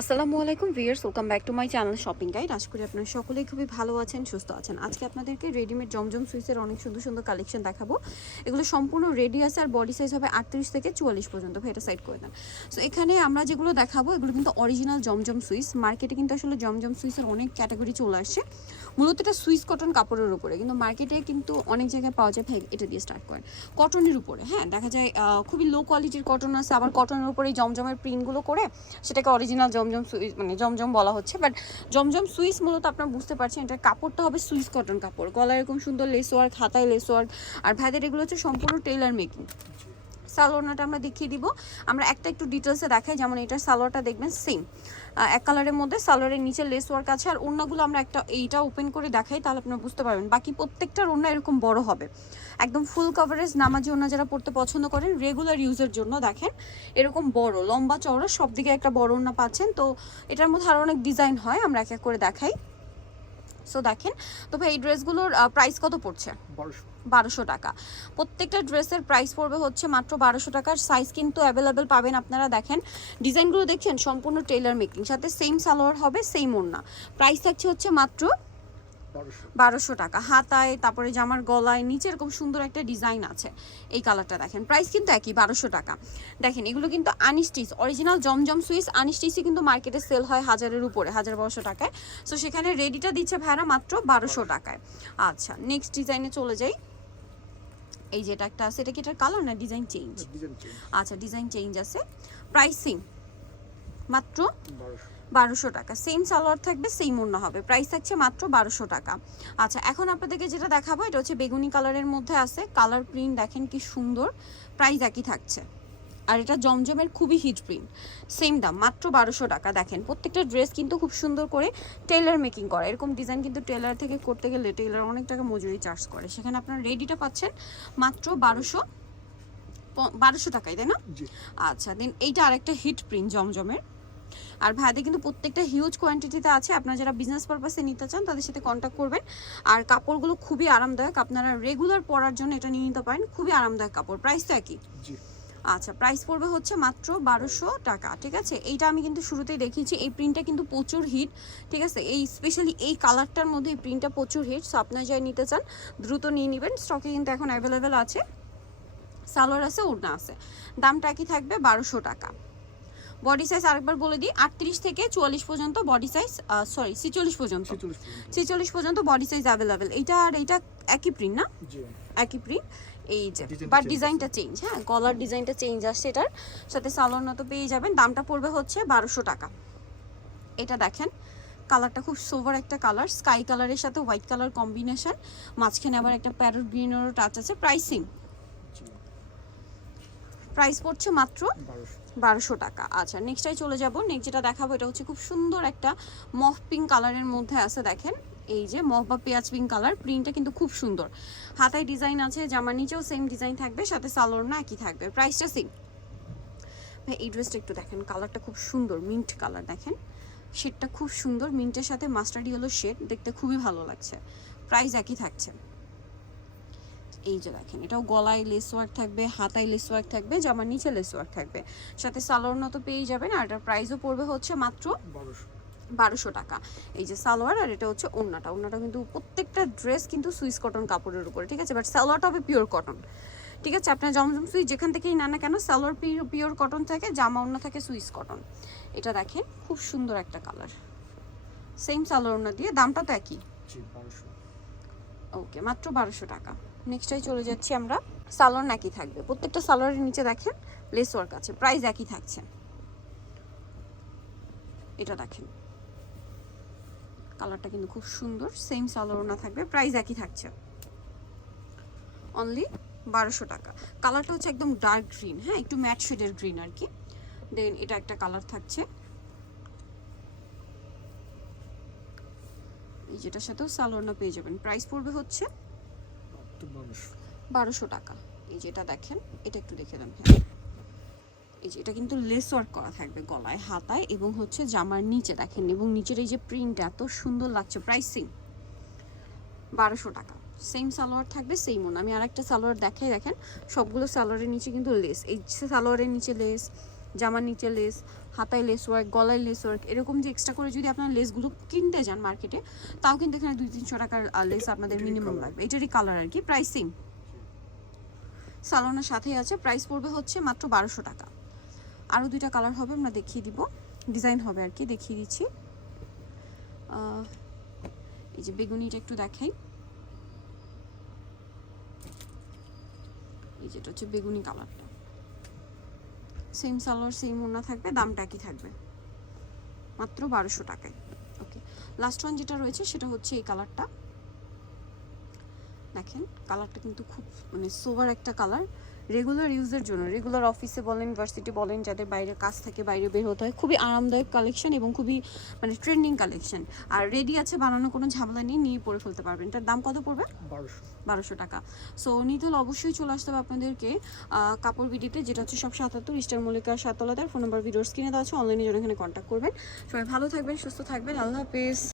আসসালামু আলাইকুম viewers welcome back to my channel shopping guide. আশা করি আপনারা সকলেই খুবই ভালো আছেন, সুস্থ আছেন। আজকে আপনাদেরকে রেডিমেড জমজম সুইসের অনেক সুন্দর সুন্দর কালেকশন দেখাবো। এগুলো সম্পূর্ণ রেডি আছে আর বডি সাইজ হবে আটত্রিশ থেকে চুয়াল্লিশ পর্যন্ত। এটা সাইড করে দেন। সো এখানে আমরা যেগুলো দেখাবো, এগুলো কিন্তু অরিজিনাল জমজম সুইস। মার্কেটে কিন্তু আসলে জমজম সুইসের অনেক ক্যাটাগরি চলে আসছে। মূলত এটা সুইস কটন কাপড়ের উপরে, কিন্তু মার্কেটে কিন্তু অনেক জায়গায় পাওয়া যায়, ভাই, এটা দিয়ে স্টার্ট করেন। কটনের উপরে হ্যাঁ দেখা যায় খুবই লো কোয়ালিটির কটন আছে, আবার কটনের উপরে জমজমের প্রিন্টগুলো করে সেটাকে অরিজিনাল জমজম সুইস মানে জমজম বলা হচ্ছে বাট জমজম সুইস মূলত আপনারা বুঝতে পারছেন, এটা কাপড়টা হবে সুইস কটন কাপড়। গলা এরকম সুন্দর লেস ওয়ার্ক হাতায় লেস ওয়ার্ক আর ভাইদের এগুলো হচ্ছে সম্পূর্ণ টেইলার মেকিং সালোয়ারটা আমরা দেখিয়ে দিব। আমরা একটা একটু ডিটেলসে দেখাই, যেমন এটার সালোয়ারটা দেখবেন সেম এক কালারের মধ্যে সালোয়ারের নিচে লেস ওয়ার্ক আছে, আর ওড়নাগুলো আমরা একটা এইটা ওপেন করে দেখাই, তাহলে আপনারা বুঝতে পারবেন। বাকি প্রত্যেকটার ওড়না এরকম বড় হবে। একদম ফুল কভারেজ নামাজি ওড়না যারা পড়তে পছন্দ করেন রেগুলার ইউজের জন্য দেখেন, এরকম বড়, লম্বা, চওড়া, সব দিকে একটা বড় ওড়না পাচ্ছেন। তো এটার মধ্যে আরও অনেক ডিজাইন হয়, আমরা এক এক করে দেখাই। সো দেখেন তো ভাই এই ড্রেসগুলোর প্রাইস কত পড়ছে? বারোশো। বারোশো টাকা। প্রত্যেকটা ড্রেসের প্রাইস পড়বে হচ্ছে মাত্র বারোশো টাকার। সাইজ কিন্তু অ্যাভেলেবেল পাবেন আপনারা দেখেন। ডিজাইনগুলো দেখছেন সম্পূর্ণ টেলার মেকিং সাথে সেম সালোয়ার হবে সেম ওড়না। প্রাইস থাকছে হচ্ছে মাত্র বারোশো। টাকা। হাতায় তারপরে জামার গলায় নিচে এরকম সুন্দর একটা ডিজাইন আছে। এই কালারটা দেখেন প্রাইস কিন্তু একই বারোশো টাকা। দেখেন এগুলো কিন্তু আনিস্টিচ অরিজিনাল জমজম সুইস আনিস্টিচই কিন্তু মার্কেটে সেল হয় হাজারের উপরে হাজার বারোশো টাকায়। সো সেখানে রেডিটা দিচ্ছে ভাড়া মাত্র বারোশো টাকায়। আচ্ছা নেক্সট ডিজাইনে চলে যাই। এই যেটা একটা আছে এটা কি এটার কালার না ডিজাইন চেঞ্জ আচ্ছা ডিজাইন চেঞ্জ আছে। প্রাইসিং মাত্র বারোশো। টাকা। সেম সালোয়ার থাকবে সেম মূল্য হবে। প্রাইস থাকছে মাত্র বারোশো টাকা। আচ্ছা এখন আপনাদেরকে যেটা দেখাবো এটা হচ্ছে বেগুনি কালারের মধ্যে আছে। কালার প্রিন্ট দেখেন কি সুন্দর। প্রাইস একই থাকছে। আর এটা জমজমের খুবই হিট প্রিন্ট সেম দাম মাত্র বারোশো টাকা। দেখেন প্রত্যেকটা ড্রেস কিন্তু খুব সুন্দর করে টেলার মেকিং করা। এরকম ডিজাইন কিন্তু টেলার থেকে করতে গেলে টেলার অনেক টাকা মজুরি চার্জ করে। সেখানে আপনারা রেডিটা পাচ্ছেন মাত্র বারোশো বারোশো টাকায় তাই না? আচ্ছা দেন এইটা আরেকটা হিট প্রিন্ট জমজমের। আর ভাইদের কিন্তু প্রত্যেকটা হিউজ কোয়ান্টিটিতে আছে। আপনারা যারা বিজনেস পারপাসে নিতে চান তাদের সাথে কন্ট্যাক্ট করবেন। আর কাপড়গুলো খুবই আরামদায়ক। আপনারা রেগুলার পরার জন্য এটা নিয়ে নিতে পারেন। খুবই আরামদায়ক কাপড়। প্রাইস তো একই। জি। আচ্ছা প্রাইস পড়বে হচ্ছে মাত্র বারোশো টাকা, ঠিক আছে? এইটা আমি কিন্তু শুরুতেই দেখিয়েছি, এই প্রিন্টটা কিন্তু প্রচুর হিট ঠিক আছে? এই স্পেশালি এই কালারটার মধ্যে এই প্রিন্টটা প্রচুর হিট সো আপনারা যাই নিতে চান, দ্রুত নিয়ে নেবেন স্টকে কিন্তু এখন অ্যাভেলেবেল আছে, সালোয়ার আছে, ওড়না আছে, দামটা কি থাকবে বারোশো টাকা। বডি সাইজ আরেকবার বলে দিই আটত্রিশ থেকে চুয়াল্লিশ পর্যন্ত বডি সাইজ সরি ছিচল্লিশ পর্যন্ত। ছেচল্লিশ পর্যন্ত। বডি সাইজ অ্যাভেলেবেল এইটা আর এইটা একই প্রিন্ট না? একই প্রিন্ট এই যে বাট ডিজাইনটা চেঞ্জ হ্যাঁ গলার ডিজাইনটা চেঞ্জ আসছে এটার। সাথে সালোয়ার তো পেয়ে যাবেন দামটা পড়বে হচ্ছে বারোশো টাকা। এটা দেখেন কালারটা খুব সোভার একটা কালার স্কাই কালারের সাথে হোয়াইট কালার কম্বিনেশন মাঝখানে আবার একটা প্যারোট গ্রিনেরও টাচ আছে প্রাইসিং প্রাইস পড়ছে মাত্র বারোশো। টাকা। আচ্ছা নেক্সটাই চলে যাব। নেক্সট যেটা দেখাবো এটা হচ্ছে খুব সুন্দর একটা মফ পিঙ্ক কালারের মধ্যে আছে দেখেন। এই যে মফ বা পেঁয়াজ পিঙ্ক কালার প্রিন্টটা কিন্তু খুব সুন্দর। হাতায় ডিজাইন আছে জামার নিচেও সেম ডিজাইন থাকবে সাথে সালোয়ার না একই থাকবে। প্রাইসটা সেম ভাই এই ড্রেসটা একটু দেখেন কালারটা খুব সুন্দর মিন্ট কালার দেখেন। শেডটা খুব সুন্দর মিন্টের সাথে মাস্টার্ড ইয়েলো শেড দেখতে খুবই ভালো লাগছে। প্রাইস একই থাকছে। এই যে দেখেন এটাও গলায় লেস ওয়ার্ক থাকবে হাতায় লেস ওয়ার্ক থাকবে জামার নিচে লেস ওয়ার্ক থাকবে। সাথে সালোয়ার মতো পেয়ে যাবেন আর এটার প্রাইসও পড়বে হচ্ছে মাত্র বারোশো। টাকা। এই যে সালোয়ার আর এটা হচ্ছে ওড়নাটা ওড়নাটা কিন্তু প্রত্যেকটা ড্রেস কিন্তু সুইস কটন কাপড়ের উপরে ঠিক আছে? বাট সালোয়ারটা হবে পিওর কটন ঠিক আছে? আপনার জমজম সুইস যেখান থেকেই না না কেন সালোয়ার পিওর কটন থাকে জামা ওড়না থাকে সুইস কটন এটা দেখেন খুব সুন্দর একটা কালার সেম সালোয়ার ওড়না দিয়ে দামটা তো একই। ওকে মাত্র বারোশো টাকা। নেক্সটাই চলে যাচ্ছি আমরা। সালোয়ার একই থাকবে। প্রত্যেকটা সালোয়ারের নিচে দেখেন লেস ওয়ার্ক আছে। প্রাইস একই থাকছে। এটা দেখেন। কালারটা কিন্তু খুব সুন্দর। সেম সালোয়ার না থাকবে। প্রাইস একই থাকছে। অনলি বারোশো টাকা। কালারটা হচ্ছে একদম ডার্ক গ্রিন হ্যাঁ? একটু ম্যাট শেডের গ্রিন আর কি। দেন এটা একটা কালার থাকছে। এই যেটার সাথেও সালোয়ার পেয়ে যাবেন। প্রাইস পড়বে হচ্ছে বারোশো টাকা। এই যেটা দেখেন, এটা একটু দেখে দেন হ্যাঁ এই যে এটা কিন্তু লেস ওয়ার্ক করা থাকবে গলায়, হাতায় এবং হচ্ছে জামার নিচে দেখেন, এবং নিচের এই যে প্রিন্ট এত সুন্দর লাগছে প্রাইসিং বারোশো টাকা। সেম সালোয়ার থাকবে সেম ওন। আমি আরেকটা সালোয়ার দেখাই, দেখেন। সবগুলো সালোয়ারের নিচে কিন্তু লেস। এই সালোয়ারের নিচে লেস, জামার নিচে লেস হাতায় লেস ওয়ার্ক গলায় লেস ওয়ার্ক এরকম যে এক্সট্রা করে যদি আপনার লেসগুলো কিনতে যান মার্কেটে তাও কিন্তু এখানে দুই তিনশো টাকার লেস আপনাদের মিনিমাম। লাগবে। এটারই কালার আর কি প্রাইসিং সালোনার সাথেই আছে প্রাইস পড়বে হচ্ছে মাত্র বারোশো টাকা। আরও দুইটা কালার হবে আমরা দেখিয়ে দিব। ডিজাইন হবে আর কি দেখিয়ে দিচ্ছি। এই যে বেগুনিটা একটু দেখাই। এই যেটা হচ্ছে বেগুনি কালারটা সেম সালোয়ার সেম ওনা থাকবে, দামটা কি থাকবে। মাত্র বারোশো টাকায়। ওকে লাস্ট ওয়ান যেটা রয়েছে, সেটা হচ্ছে এই কালারটা দেখেন কালারটা কিন্তু খুব মানে সোভার একটা কালার রেগুলার ইউজের জন্য রেগুলার অফিসে বলেন ভার্সিটি বলেন যাদের বাইরে কাজ থাকে বাইরে বের হতে হয় খুবই আরামদায়ক কালেকশন এবং খুবই মানে ট্রেন্ডিং কালেকশন আর রেডি আছে বানানো কোনো ঝামেলা নেই নিয়ে পরে ফেলতে পারবেন। এটার দাম কত পড়বে? বারোশো। বারোশো টাকা। সো নিতে হলে অবশ্যই চলে আসতে হবে আপনাদেরকে কাপড় বিডিতে যেটা হচ্ছে সব সাতাত্তর ইস্টার মল্লিকা সাততলাদার ফোন নাম্বার ভিডিওর স্ক্রিনে দেওয়া আছে অনলাইনে জন্য এখানে কন্ট্যাক্ট করবেন। সবাই ভালো থাকবেন সুস্থ থাকবেন। আল্লাহ হাফেজ।